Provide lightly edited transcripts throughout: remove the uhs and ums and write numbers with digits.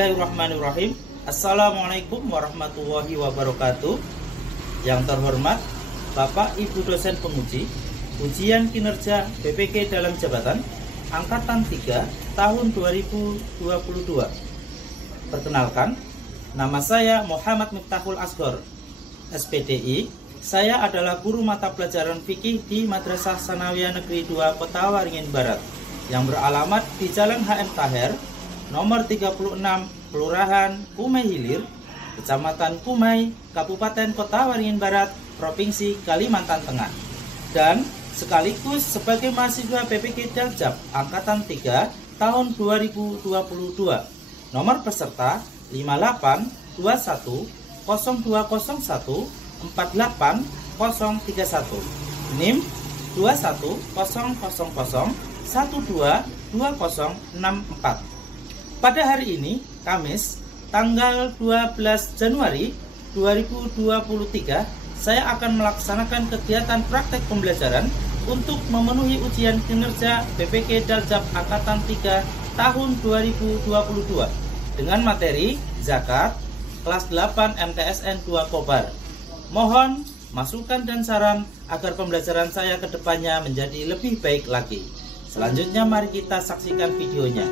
Bismillahirrahmanirrahim. Assalamualaikum warahmatullahi wabarakatuh. Yang terhormat Bapak Ibu dosen penguji ujian kinerja BPK dalam jabatan Angkatan 3 tahun 2022. Perkenalkan, nama saya Muhammad Miftahul Asghar, SPDI. Saya adalah guru mata pelajaran fikih di Madrasah Sanawiyah Negeri 2 Kota Waringin Barat yang beralamat di Jalan HM Taher, nomor 36, Kelurahan Kumai Hilir, Kecamatan Kumai, Kabupaten Kota Waringin Barat, Provinsi Kalimantan Tengah, dan sekaligus sebagai mahasiswa BPK Daljab Angkatan 3 tahun 2022. Nomor peserta 5821 0201 48031, NIM 2100012264. Pada hari ini, Kamis, tanggal 12 Januari 2023, saya akan melaksanakan kegiatan praktek pembelajaran untuk memenuhi ujian kinerja BPK Daljab Angkatan 3 tahun 2022 dengan materi zakat kelas 8 MTSN 2 Kobar. Mohon masukan dan saran agar pembelajaran saya ke depannya menjadi lebih baik lagi. Selanjutnya mari kita saksikan videonya.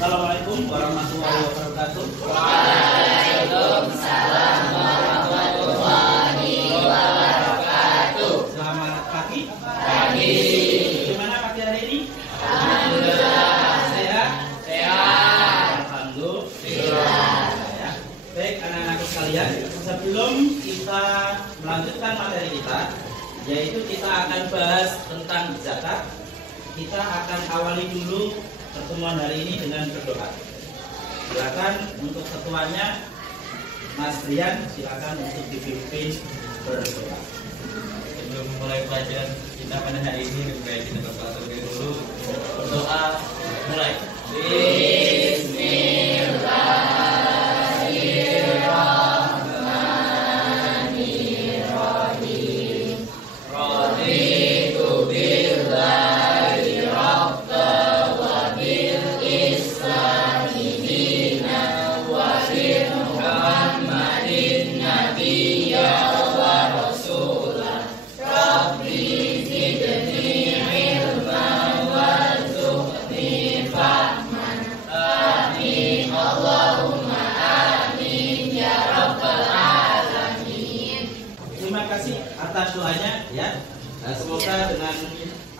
Assalamualaikum warahmatullahi wabarakatuh. Waalaikumsalam warahmatullahi wabarakatuh. Selamat pagi. Pagi. Gimana pagi hari ini? Alhamdulillah. Sehat? Sehat. Alhamdulillah. Ya. Baik anak-anak sekalian, sebelum kita melanjutkan materi kita, yaitu kita akan bahas tentang zakat, kita akan awali dulu pertemuan hari ini dengan berdoa. Silakan untuk ketuanya Mas Brian, silakan untuk dipimpin berdoa. Sebelum mulai pelajaran kita pada hari ini, lebih baik kita berdoa terlebih dulu. Berdoa mulai. Bismillahirrahmanirrahim. Raditu billahi rabban wa bil islami dinan wa bi Muhammad doanya ya. Nah, semoga dengan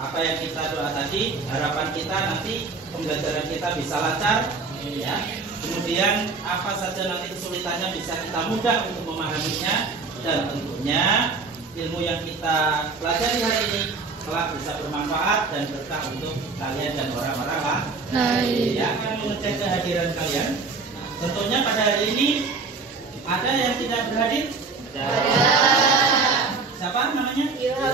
apa yang kita doa tadi, harapan kita nanti pembelajaran kita bisa lancar ya. Kemudian apa saja nanti kesulitannya bisa kita mudah untuk memahaminya, dan tentunya ilmu yang kita pelajari hari ini kelak bisa bermanfaat dan berkah untuk kalian dan orang-orang lain. Ya, akan mengecek kehadiran kalian. Nah, tentunya pada hari ini ada yang tidak berhadir? Ada. Siapa namanya? Ilham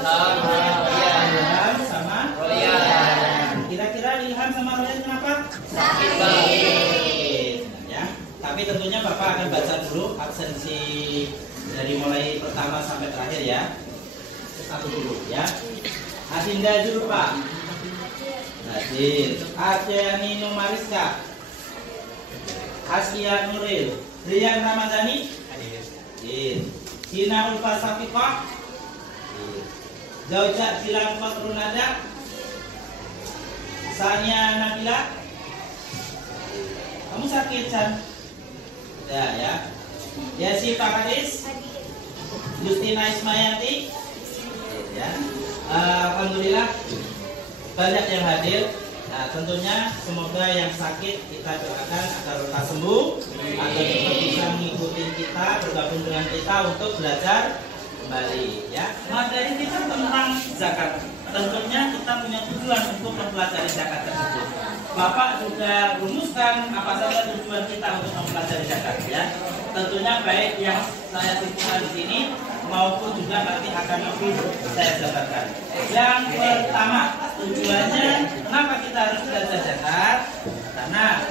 sama Royan. Kira-kira Ilham sama Royan kenapa? Sakit. Ya, tapi tentunya Bapak akan baca dulu absensi dari mulai pertama sampai terakhir ya. Satu dulu ya. Adinda dulu Pak. Hadir. Adyani Numariska. Askia Nuril. Rian Ramadhani. Hadir. Dina Ulfa Safiqah. Zaujat Jilan Fatrunada. Sania Nabila. Kamu sakit Chan? Ya. Yasi Pak Kadis. Justina Ismayanti. Ya. Alhamdulillah banyak yang hadir. Nah, tentunya semoga yang sakit kita doakan agar lekas sembuh, agar tetap bisa mengikuti kita, bergabung dengan kita untuk belajar kembali. Ya, materi kita tentang zakat. Tentunya kita punya tujuan untuk mempelajari zakat tersebut. Bapak sudah rumuskan apa saja tujuan kita untuk mempelajari zakat. Ya, tentunya baik yang saya simpulkan di sini maupun juga nanti akan lebih saya jabarkan. Yang pertama, tujuannya kenapa kita harus belajar zakat? Karena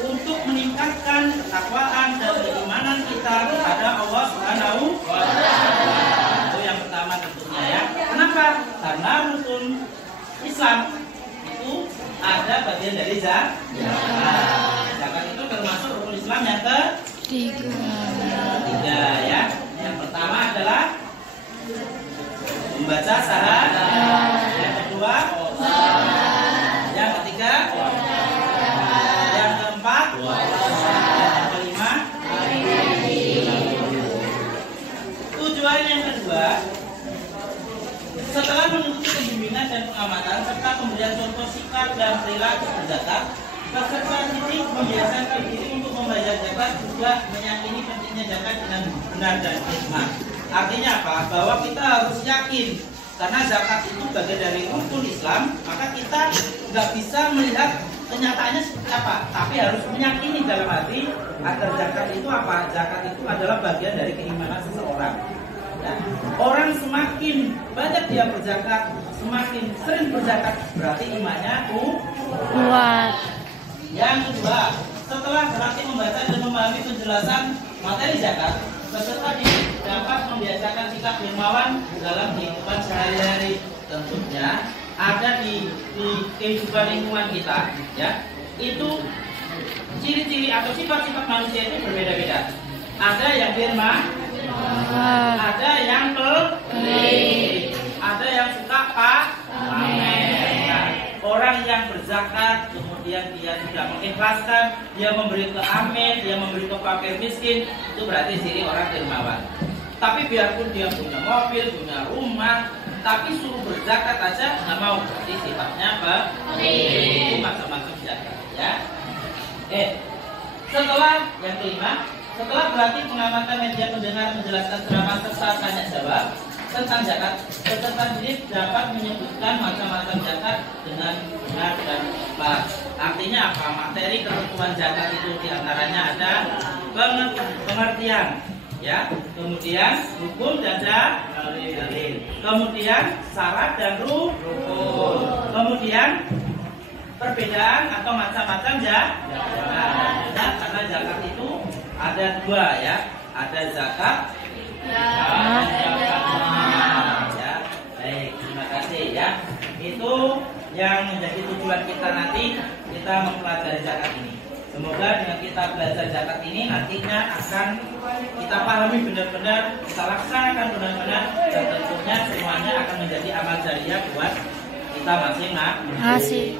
untuk meningkatkan ketakwaan dan keimanan kita kepada Allah Subhanahu wa Ta'ala. Itu yang pertama tentunya ya. Kenapa? Karena rukun Islam itu ada bagian dari zakat. Zakat itu termasuk rukun Islam yang ketiga ya. Yang pertama adalah membaca syahadat. Yang kedua, yang ketiga, yang keempat, yang kelima. Tujuan yang kedua, setelah mengikuti pembimbingan dan pengamatan serta pemberian contoh sikap dan perilaku berzakat, peserta didik membiasakan diri untuk membayar zakat, juga meyakini pentingnya zakat dengan benar dan hikmah. Artinya apa? Bahwa kita harus yakin, karena zakat itu bagian dari rukun Islam, maka kita nggak bisa melihat kenyataannya seperti apa, tapi harus meyakini dalam hati agar zakat itu apa? Zakat itu adalah bagian dari keimanan seseorang. Ya. Orang semakin banyak dia berzakat, semakin sering berzakat, berarti imannya kuat. Yang kedua, setelah berarti membaca dan memahami penjelasan materi zakat, peserta dapat membiasakan sikap dermawan dalam kehidupan sehari-hari. Tentunya ada di kehidupan lingkungan kita, ya. Itu ciri-ciri atau sifat-sifat manusia itu berbeda-beda. Ada yang derma, ada yang pelit, ada yang suka pamer. Orang yang berzakat kemudian dia tidak mengikhlaskan, dia memberi ke amin, dia memberi ke fakir miskin, itu berarti ciri orang dermawan. Tapi biarpun dia punya mobil, punya rumah, tapi suruh berzakat aja nggak mau, berarti sifatnya itu macam-macam zakat. Ya. Setelah yang kelima, setelah berarti pengamatan media pendengar menjelaskan ceramah serta tanya jawab tentang zakat, peserta didik dapat menyebutkan macam-macam zakat dengan benar dan tepat. Artinya apa? Materi ketentuan zakat itu diantaranya ada pengertian, ya, kemudian hukum dan dalil, kemudian syarat dan rukun, kemudian perbedaan atau macam-macam zakat. Karena zakat itu ada dua, ya, ada zakat dan zakat. Ya, baik, terima kasih ya. Itu yang menjadi tujuan kita nanti kita mempelajari zakat ini. Semoga dengan kita belajar zakat ini nantinya akan kita pahami benar-benar, kita laksanakan benar-benar, dan tentunya semuanya akan menjadi amal jariah buat kita masing-masing.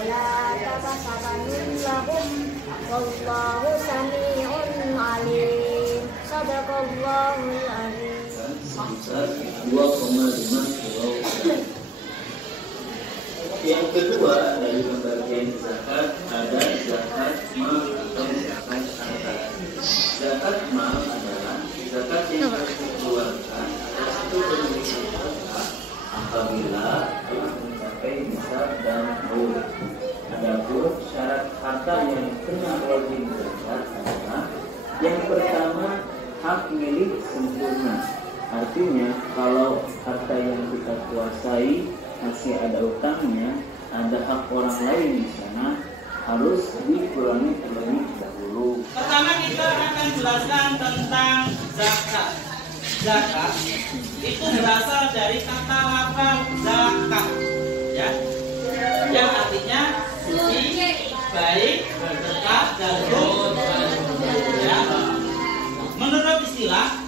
ولا تبخسوا لهم والله سميع عليم صدق الله العظيم. Sebesar 2,5 kilo. Yang kedua dari pembagian zakat ada zakat mal atau zakat harta. Zakat mal adalah zakat yang harus dikeluarkan atas satu pemilikan harta apabila telah mencapai nisab dan haul. Adapun syarat harta yang kena wajib zakat adalah yang pertama hak milik sempurna. Artinya kalau harta yang kita kuasai masih ada utangnya, ada hak orang lain di sana, harus dikurangi terlebih dahulu. Pertama kita akan jelaskan tentang zakat. Zakat itu berasal dari kata lafal zakat, ya, yang artinya suci, baik, berkah, dan ya. Menurut istilah,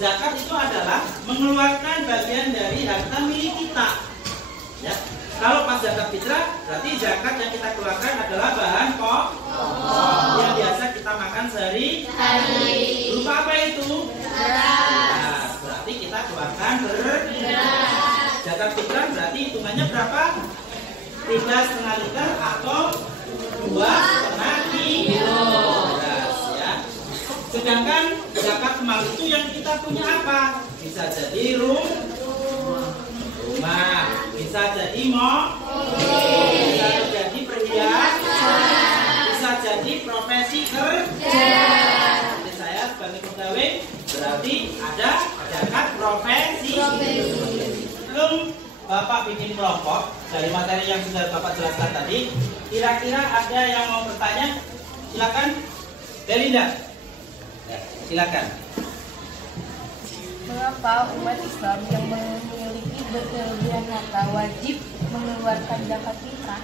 zakat itu adalah mengeluarkan bagian dari harta milik kita. Ya. Kalau pas zakat fitrah, berarti zakat yang kita keluarkan adalah bahan pokok yang biasa kita makan sehari-hari. Berupa apa itu? Beras. Berarti kita keluarkan beras. Zakat fitrah berarti hitungannya berapa? 3,5 liter atau 2,5 kilo beras, ya. Sedangkan zakat mal itu yang kita punya apa? Bisa jadi rumah, bisa jadi bisa jadi perhiasan, bisa jadi profesi kerja. Seperti saya sebagai pegawai, berarti ada zakat profesi. Sebelum Bapak bikin kelompok dari materi yang sudah Bapak jelaskan tadi, kira-kira ada yang mau bertanya? Silakan, Belinda. Ya, silakan. Mengapa umat Islam yang memiliki berkelebihan harta wajib mengeluarkan zakat fitrah?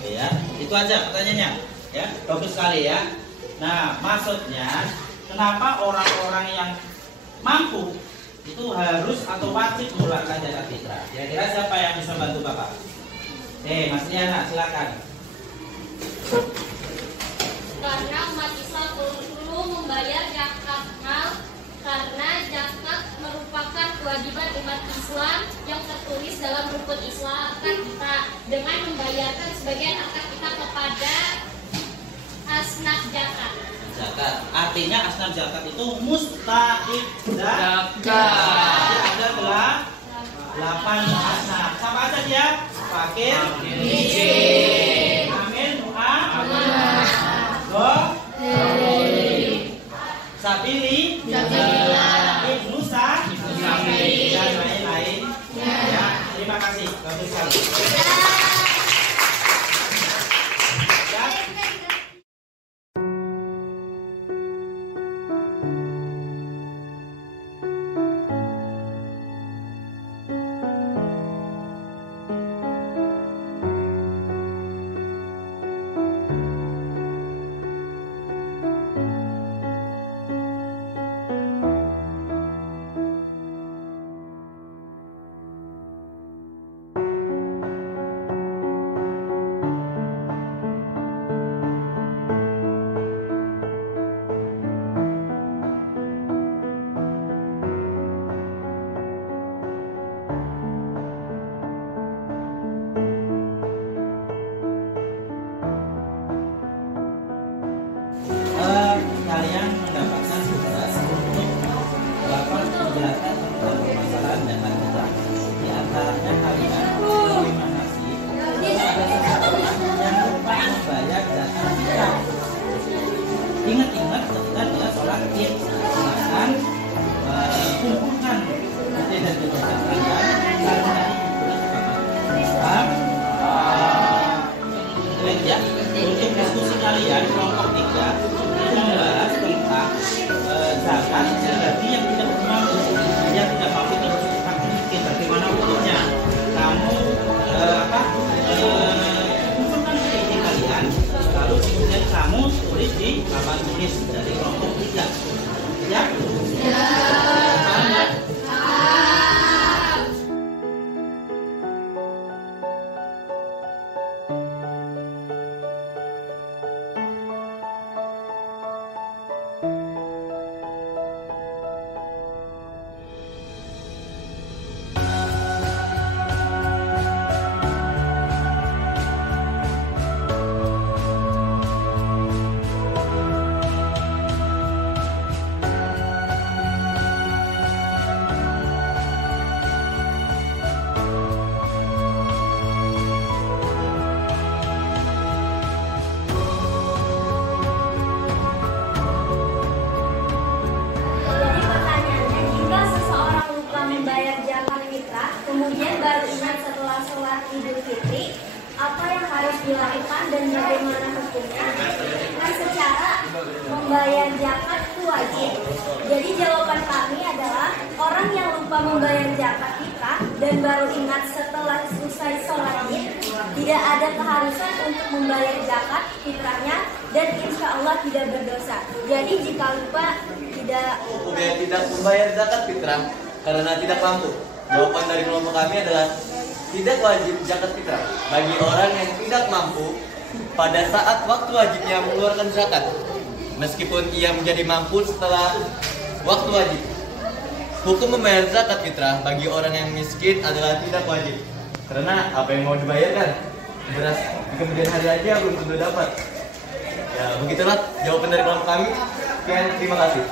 Ya, itu aja pertanyaannya. Ya, bagus sekali ya. Nah, maksudnya kenapa orang-orang yang mampu itu harus atau wajib mengeluarkan zakat fitrah? Kira-kira siapa yang bisa bantu Bapak? Mas Liana, silakan. Karena umat Islam perlu membayar zakat mal, karena zakat merupakan kewajiban umat Islam yang tertulis dalam rukun Islam kita, dengan membayarkan sebagian harta kita kepada asnaf zakat. Zakat, artinya asnaf zakat itu mustahik zakat. Ada 8 asnaf. Siapa aja dia? Fakir, miskin, amil, sabili, ibnu dan lain-lain. Ya, terima kasih. Bagus sekali. Ya. Kalian mendapatkan tugas untuk Bapak menjelaskan tentang permasalahan zakat fitrah. Di antaranya kalian bagaimana sih ada seseorang yang lupa membayar zakat fitrah. Ingat-ingat ketika dia sholat id, silakan kumpulkan bukti dan tugasan kalian karena tadi ditulis apa? Paham? Baik ya. Untuk diskusi kalian kelompok 3 itu membahas tentang zakat bagi yang tidak mampu, yang tidak mampu terus fakir miskin. Bagaimana hukumnya? Kamu kumpulkan bukti kalian, lalu kemudian kamu tulis di papan tulis dari kelompok 3. Ya? Paham ya? harus dilakukan dan bagaimana hukumnya? Kan secara membayar zakat itu wajib. Jadi jawaban kami adalah orang yang lupa membayar zakat fitrah dan baru ingat setelah selesai sholat Id, tidak ada keharusan untuk membayar zakat fitrahnya dan insya Allah tidak berdosa. Jadi jika lupa tidak membayar zakat fitrah karena tidak mampu. Jawaban dari kelompok kami adalah tidak wajib zakat fitrah bagi orang yang tidak mampu pada saat waktu wajibnya mengeluarkan zakat, meskipun ia menjadi mampu setelah waktu wajib. Hukum membayar zakat fitrah bagi orang yang miskin adalah tidak wajib, karena apa yang mau dibayarkan, beras di kemudian hari aja belum tentu dapat. Ya begitulah jawaban dari kelompok kami. Sekian, terima kasih.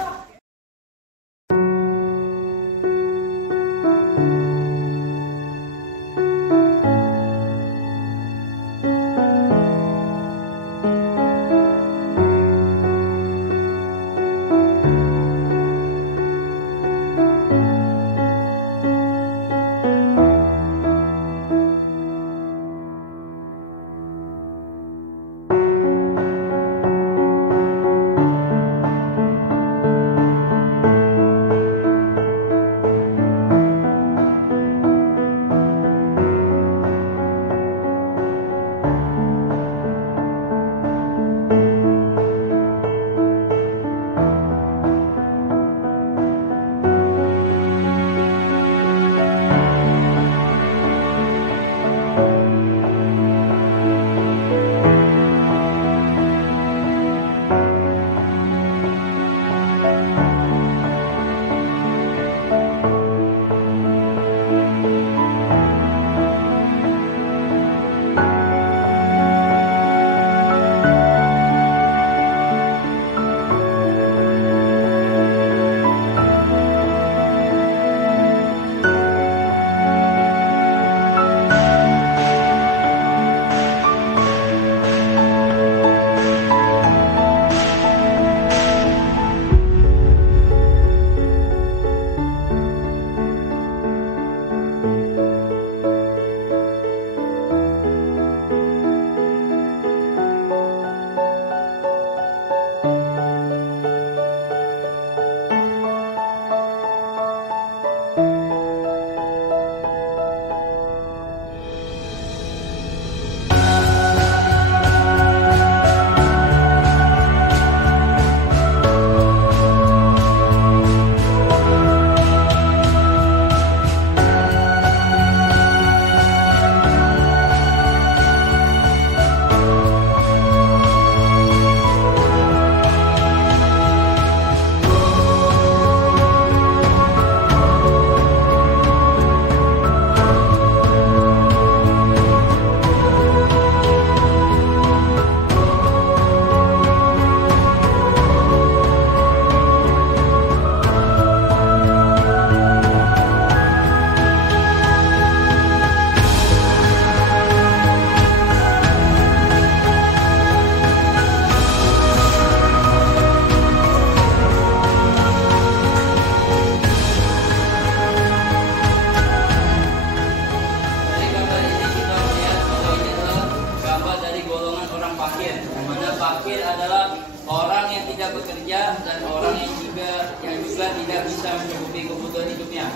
tidak bisa mencukupi kebutuhan hidupnya.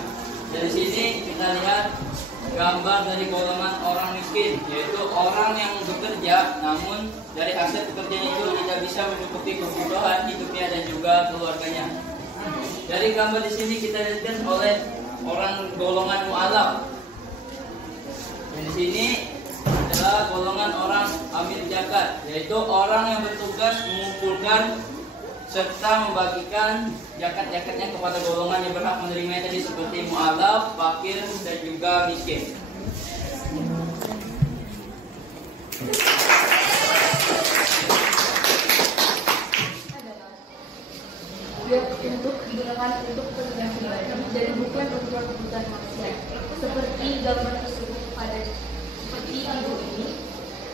Dari sini kita lihat gambar dari golongan orang miskin, yaitu orang yang bekerja namun dari hasil pekerjaan itu tidak bisa mencukupi kebutuhan hidupnya dan juga keluarganya. Dari gambar di sini kita lihat oleh orang golongan mu'alaf. Di sini adalah golongan orang amil zakat, yaitu orang yang bertugas mengumpulkan serta membagikan zakat-zakatnya kepada golongan yang berhak menerimanya tadi seperti mu'alaf, fakir, dan juga miskin. Untuk digunakan untuk kepentingan pribadi dan bukan untuk kebutuhan manusia. Seperti gambar tersebut seperti ibu ini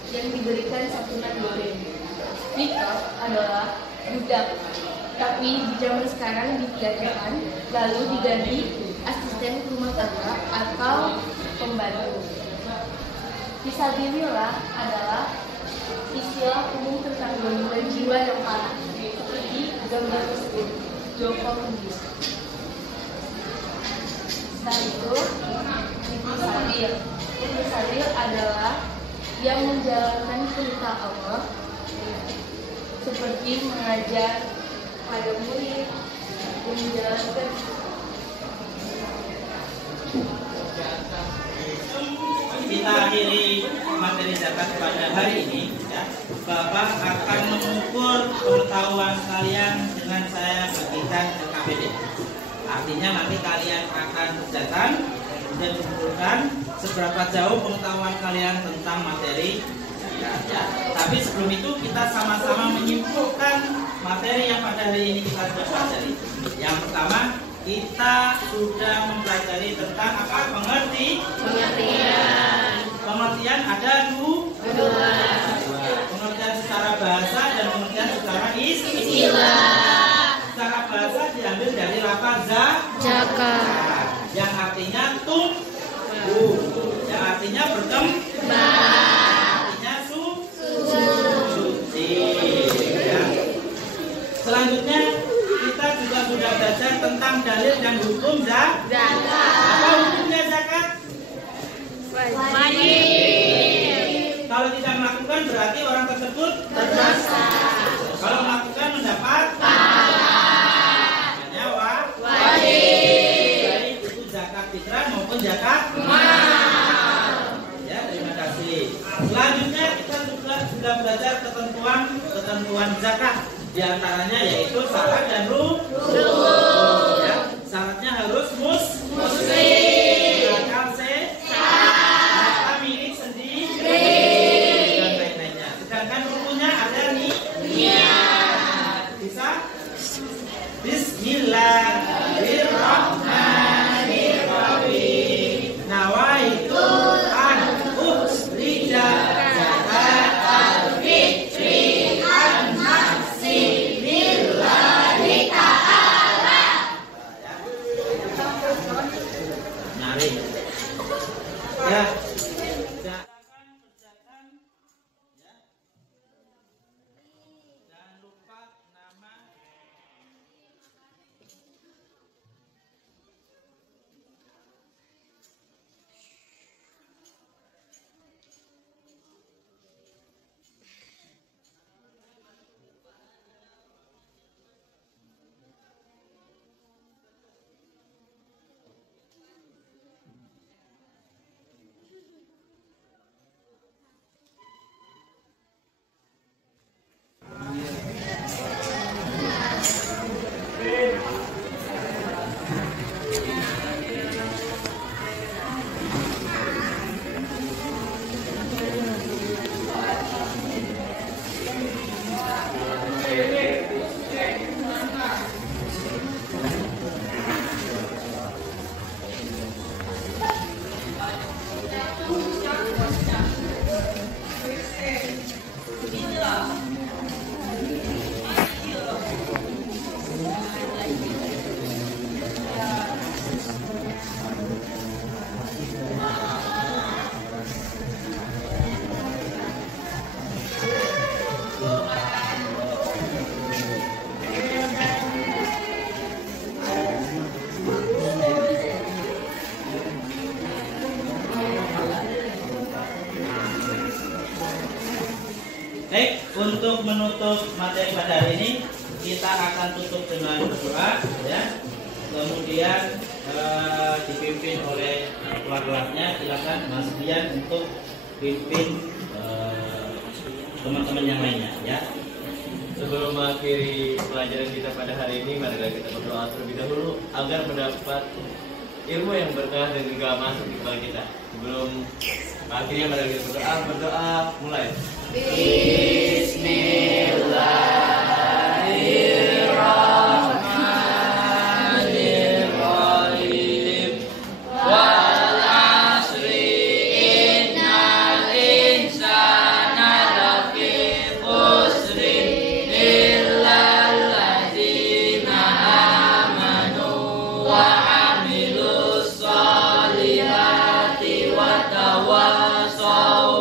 yang diberikan santunan 2.000. Nikah adalah budak, tapi di zaman sekarang ditiadakan lalu diganti asisten rumah tangga atau pembantu. Fisabilillah adalah istilah umum tentang gangguan jiwa yang parah, seperti gambar tersebut, Joko Menggis. Setelah itu, Ibnu Sabil adalah yang menjalankan perintah Allah, seperti mengajar pada murid, dan menjalankan kita akhiri materi zakat pada hari ini ya. Bapak akan mengukur pengetahuan kalian dengan saya bagikan KPD. Artinya nanti kalian akan kerjakan dan mengukurkan seberapa jauh pengetahuan kalian tentang materi zakat ya. Tapi sebelum itu kita sama-sama menyimpulkan materi yang pada hari ini kita sudah pelajari. Yang pertama, kita sudah mempelajari tentang apa? Pengertian ada dua. Pengertian secara bahasa dan pengertian secara istilah. Secara bahasa diambil dari lafaz zakat, yang artinya tumbuh, yang artinya berkembang, artinya suci. Ya. Selanjutnya kita juga sudah belajar tentang dalil dan hukum zakat. Apa hukumnya zakat? Wajib. Kalau tidak melakukan berarti orang tersebut berdosa. Kalau melakukan mendapat pahala. Wajib. Baik itu zakat fitrah maupun zakat mal. Ya, terima kasih. Selanjutnya kita juga sudah belajar ketentuan zakat. Di antaranya yaitu syarat dan rukun. Ya, syaratnya harus muslim, akal sehat, milik sendiri, dan lain-lainnya. Sedangkan rukunnya ada niat. Bisa? Bismillahirrahmanirrahim. Nawaitu an ukhrija zakatal fitri an nafsi lillahi ta'ala. Menarik. Ya. Kerjakan ya. Jangan lupa nama. Baik, untuk menutup materi pada hari ini kita akan tutup dengan berdoa ya. Kemudian dipimpin oleh keluarganya. Silakan Mas Bian untuk pimpin teman-teman yang lainnya ya. Sebelum mengakhiri pelajaran kita pada hari ini, mari kita berdoa terlebih dahulu agar mendapat ilmu yang berkah dan juga masuk di kepala kita. Sebelum akhirnya mari kita berdoa mulai. Bismillahirrahmanirrahim. Wal asri innal insana lafi khusrin illal ladzina amanu wa amilus solihati wa tawassaw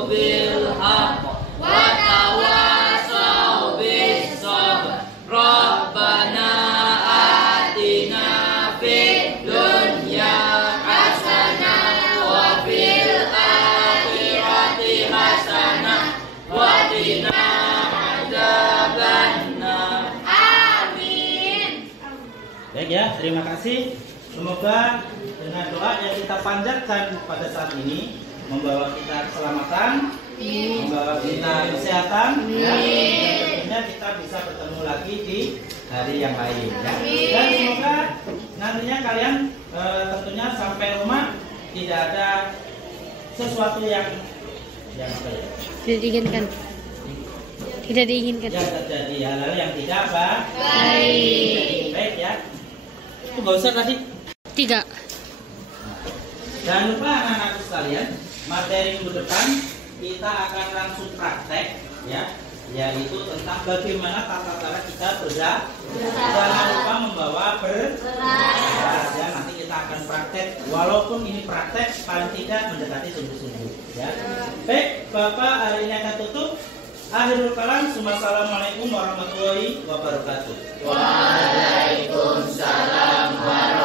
qina adzabannar. Amin. Baik ya, terima kasih. Semoga dengan doa yang kita panjatkan pada saat ini membawa kita keselamatan, membawa kita kesehatan, ya. Dan tentunya kita bisa bertemu lagi di hari yang lain. Ya. Dan semoga nantinya kalian tentunya sampai rumah tidak ada sesuatu yang apa ya? Tidak diinginkan. Tidak diinginkan. Yang terjadi hal-hal yang tidak baik. Baik ya. Itu nggak usah tadi. 3. Jangan lupa anak-anak sekalian, materi minggu depan kita akan langsung praktek ya, yaitu tentang bagaimana tata cara kita berzakat. Jangan lupa membawa beras ya, nanti kita akan praktek. Walaupun ini praktek paling tidak mendekati sungguh-sungguh ya. Baik, Bapak hari ini akan tutup. Akhirul kalam, Assalamualaikum warahmatullahi wabarakatuh. Waalaikumsalam warahmatullahi